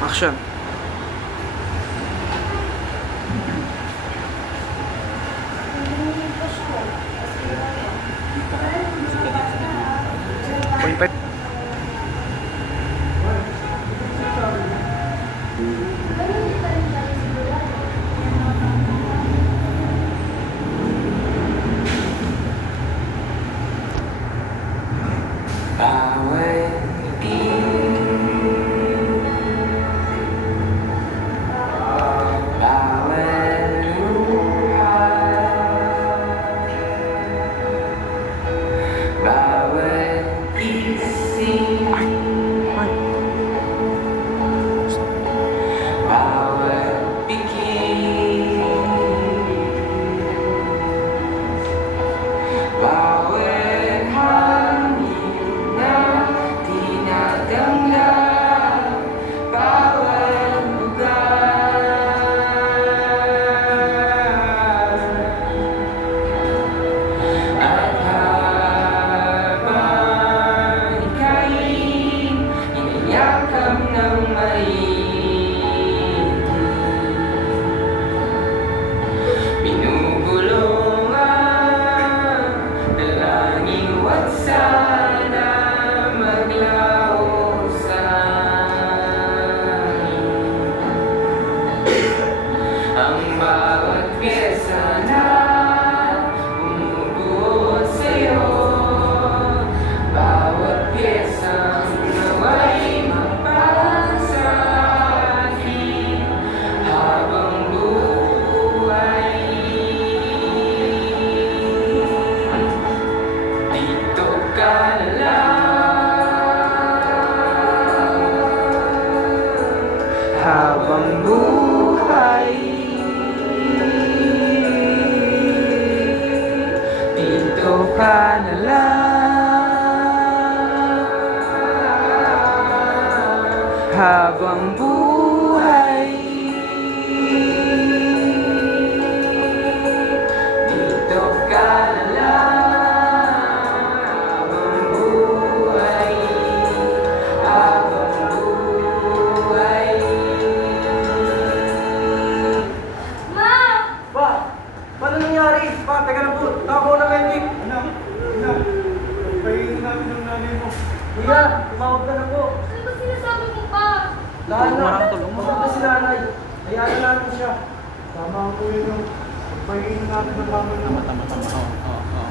Action. Point five. Habang buhay, dito ka na lang. Habang buhay, dito ka na lang. Habang buhay, habang buhay. Paano nangyari? Pa, teka lang po. Takaw na medic. Anak, pahingin namin ng nanay mo. Kuya, tumawag ka na po. Ano ba sinasabi mo pa? Lahat na. Marang tulong mo. Maganda si nanay. Hayaan na natin siya. Tama ang kuya nyo. Pahingin namin ng mama niya. Tama. Oo.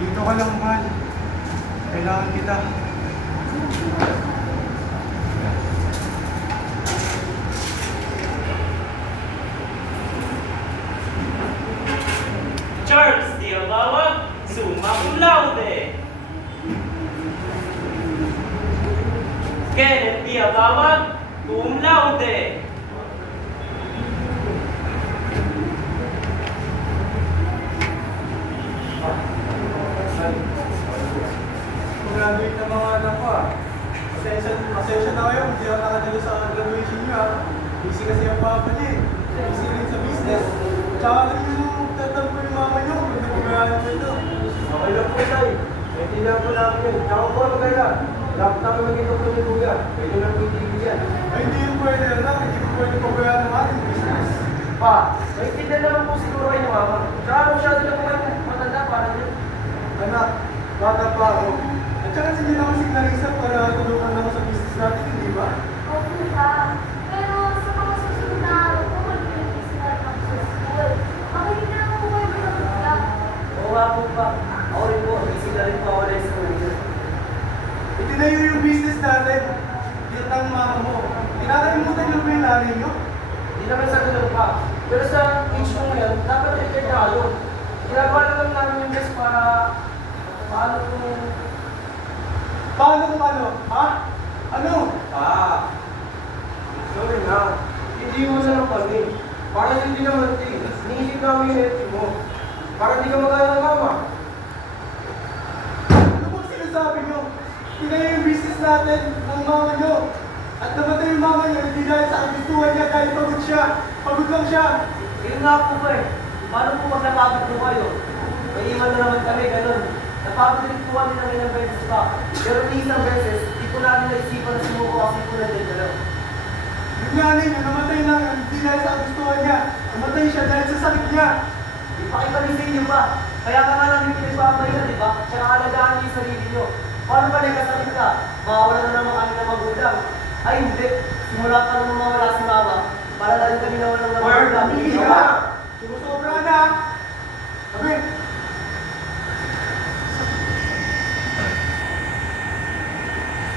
Dito ka lang, mahal. Kailangan kita. Charles Diabawag, summa cum laude. Kenneth Diabawag, cum laude. Graduate na mga anak ko ah. Pasensya na kayo, hindi ako nakadalo sa graduation niyo ah. Busy kasi ang papa niya eh. Busy rin sa business. Tsaka alam niyo nung tatanong ko yung mama niyo kung nagpapagalan mo ito. Okay lang po, tay. Naintindihan po namin yun. Tsaka po, maganda. Dapat namin maging doktor ni Kuya. Pwede lang po itigil yan. Ay, hindi yung pwede anak. Hindi ko pwede pagalan ng ating business. Pa, naintindihan naman po siguro kayo, mama. Tsaka masyado na po kayo matanda para din. Anak, bata pa ako. At saka sige na ako signalisa para tulungan ako sa business natin, hindi ba? Okay ka. Pero sa mga susunod na araw ko, mag-practice na ako sa school. Makinig na ako kayo nga po pa. Ako rin po, sila rin po ako rin sa kanila. Itinayo yung business natin. Dito ang mama mo. Kinakalimutan niyo ba yung nanay niyo? Hindi naman sa ganun pa. Pero sa age mo ngayon, dapat ipagkalo. Ginagawa na lang namin yung best para paano kung... Paano kung ano? Ha? Ano? Sorry na. Hindi mo na lang kami. Para hindi naman iniisip namin yung ethic mo. Para di ka magkaya ng mama. Ano bang sinasabi niyo? Tinayo yung business natin ng mama niyo. At namatay yung mama niyo, hindi dahil sa kagustuhan niya dahil pagod siya. Pagod lang siya. Yun nga po ba eh. Paano po pag napagod po kayo? May iwan na naman kami, ganun. Napagod rin po kami ng ilang beses pa. Pero ni isang beses, di po namin naisipan na sumuko kasi po nandiyan na lang. Yung nanay niyo, namatay lang hindi dahil sa kagustuhan niya. Namatay siya dahil sa sakit niya. Ipakipalisay niyo ba? Kaya ka nga lang yung pinagpapahinga, di ba? Tsaka alagaan niyo yung sarili niyo. Paano ba nagkasakit ka? Mawawala na naman kami ng magulang. Ay hindi. Simula pa nung mawala si mama, para lang kami nawalan ng magulang. Hindi ka! Sumusobra na. Sabi.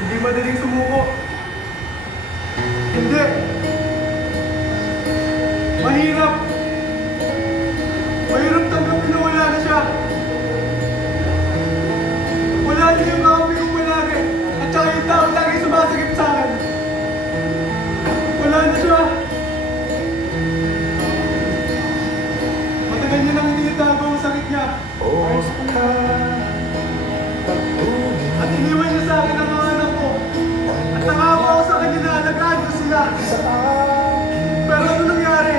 Hindi madaling sumuko. Hindi. Mahirap. Mahirap tanggapin na wala na siya. Wala din yung kakampi kong palagi. At saka yung tao lagi sumasagip sa akin. Wala na siya. Matagal niya nang tinitago ang sakit niya. At iniwan niya sa akin ang mga anak ko. At nakawa ako sa kanya na alagaan ko sila. Pero ano nangyari?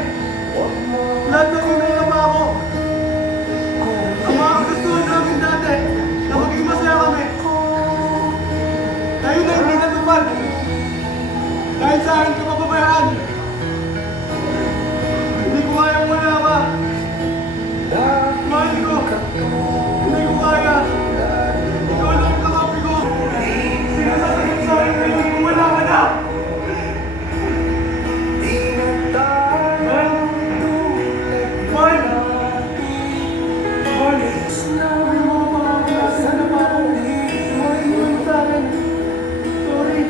Lahat ng inulama ako. Ang mga kagustuhan namin dati na maging masaya kami. Ngayon na hindi natupad. Dahil sa akin kapababayaan. Hindi ko kayang wala ka. Mahal ko. Hindi ko kaya. Ikaw lang yung kakapi ko. Sinasasakit sa akin ngayon kung wala ka na. Mahal. Mahal. Mahal. Sabi mo mga pangako natin. Ano pa ako? Mahal mo lang sa akin. Sorry.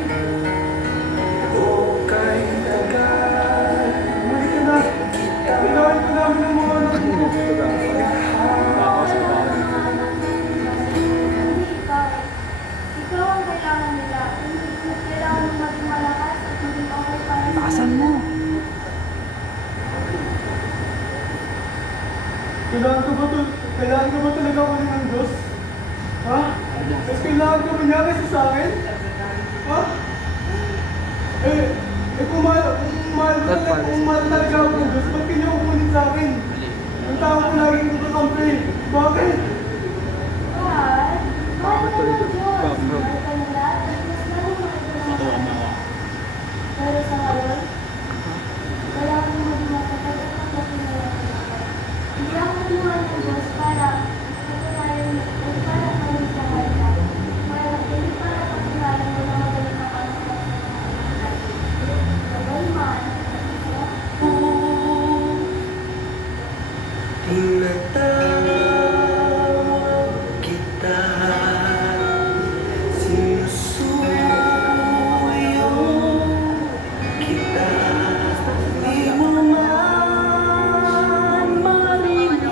Mahal ka na. Kailangan ko namin ng mga anak mo. Hindi ikaw. Ikaw ang kailangan nila. Kailangan mo maging malakas at maging okay para sa Asan mo? Kailangan ko ba talaga ako ng Diyos? Ha? Mas kailangan ko ba niya kasi sa akin? Ha? Kung mahal talaga ako ng Diyos, ba't kanya kukunin sa akin? Ang tao ko lagi kong kakampi. Bakit? Mahal. Mahal ka ng Diyos. Mahal ka nila. At mas lalong mahal ka ng kanila. Pero sa ngayon, kailangan mo maging matagal at magpapinala ka na. Hindi ako kinuha ng Diyos para patunayan at para maging sa kanya. Hindi para patunayan mo na magaling ako ang Bagaman, Tinatawag kita, sinusuyo kita, di mo man marinig,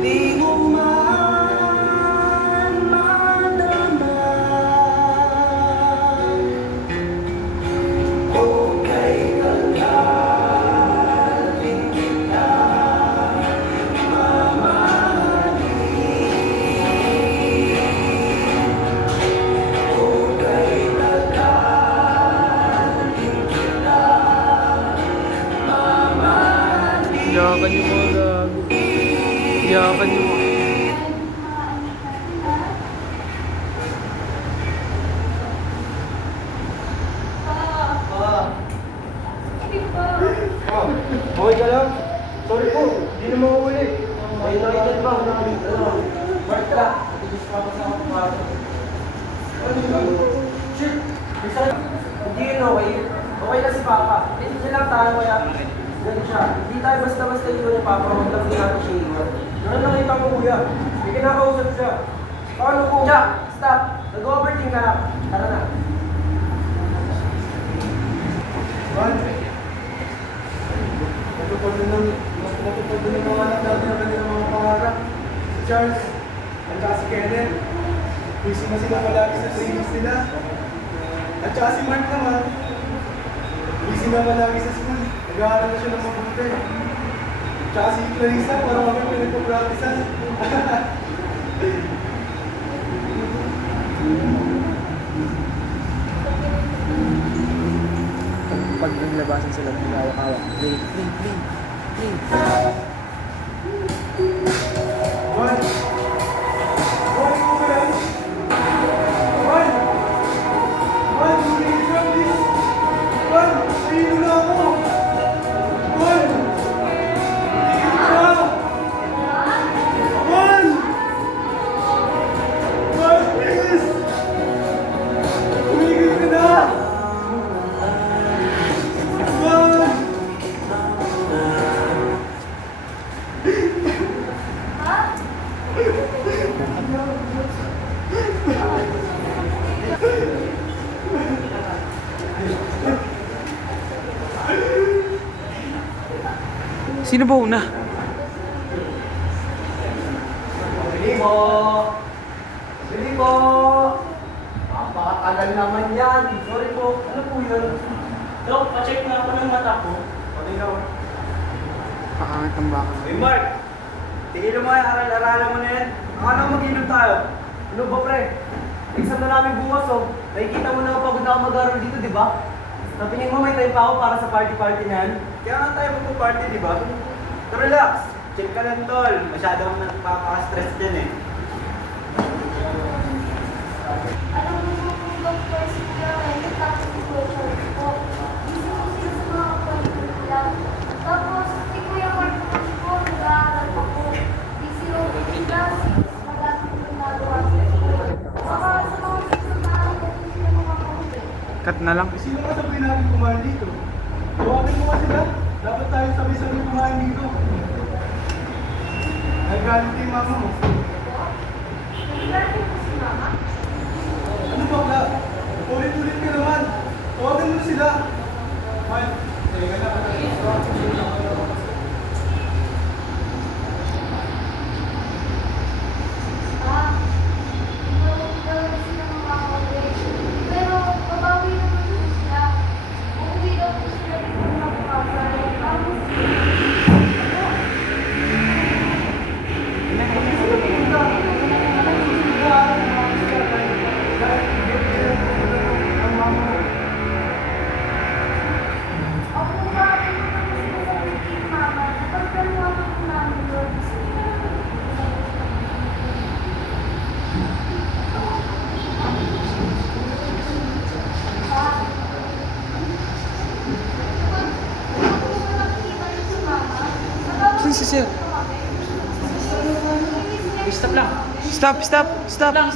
di mo man madama. Okay ka lang, kita Iyakan niyo mga gago. Iyakan niyo mga... Okay ka lang? Sorry po. Hindi na mauuli. May nakikita ba? Mark ka. Shit! Hindi yun okay. Okay na si Papa. Hindi lang tayo kaya ganun siya. Hindi tayo basta-basta yun ni Papa. Huwag lang natin siya iwan. Ano nakita mo kuya? May kinakausap siya. Paano kung... Jack, stop! Nag-overthink ka lang. Tara na. Man, natupad na ng mga anak natin ang kanilang mga pangarap. Si Charles, at saka si Kenneth, busy na sila palagi sa trainings nila. At saka si Mark naman, busy na palagi sa school. Nag-aaral na siya ng mabuti. At saka si Clarissa, parang kami pinagpapracticean. Pag naglabasan sila ng hawak-hawak. Play. Man! Man, ikaw ba yan? Man! Man, tumingin ka, please! Man, nahihilo na ako! Man! Tumingin ka! Man! Man, please! Tumingin ka na! Man! Sino ba una? Bili mo! Bili mo! Napakatagal naman yan. Sorry po. Ano po yun? Dok, pacheck nga ako ng mata ko. Pakangit ang baka. Hey Mark! Tigil mo yan, aral-aralan mo na yan. Akala mag-inom tayo. Ano ba, pre? Exam na namin bukas, oh. Nakikita mo na pagod ako mag-aaral dito, di ba? Sa tingin mo may time pa ako para sa party-party na yan? Kaya nga tayo magpo-party, di ba? So relax. Check ka lang, tol. Masyado kang nagpapaka-stress din eh. Alam mo po kung Dr. Sila ay natapos si Kuya Charles po. Gusto ko sila sa mga kapatid nila. Tapos, si Kuya Mark naman po, nag-aaral pa po. Busy road in classes, madami po nagawa sa school. Saka sa mga susunod na araw natin sila mga kapatid. Cut na lang. Sino ka sabay natin kumain dito? Tawagan mo ka sila. Dapat tayo sabay-sabay kumain dito. Nagalit yung mama mo. Nag-aaral po si Mama. Ano ba ka? Ulit-ulit ka naman. Tawagan mo na sila. Man, teka na. Gawin sila ng mga kapatid. Pero, babawi naman po sila. Uuwi daw po sila dito na bukasan. Tapos, ako ba, ano ba sinasabi kay Mama? Napagkaluan ako namin doon. Saan si Sir? Stop lang. Stop! Stop lang.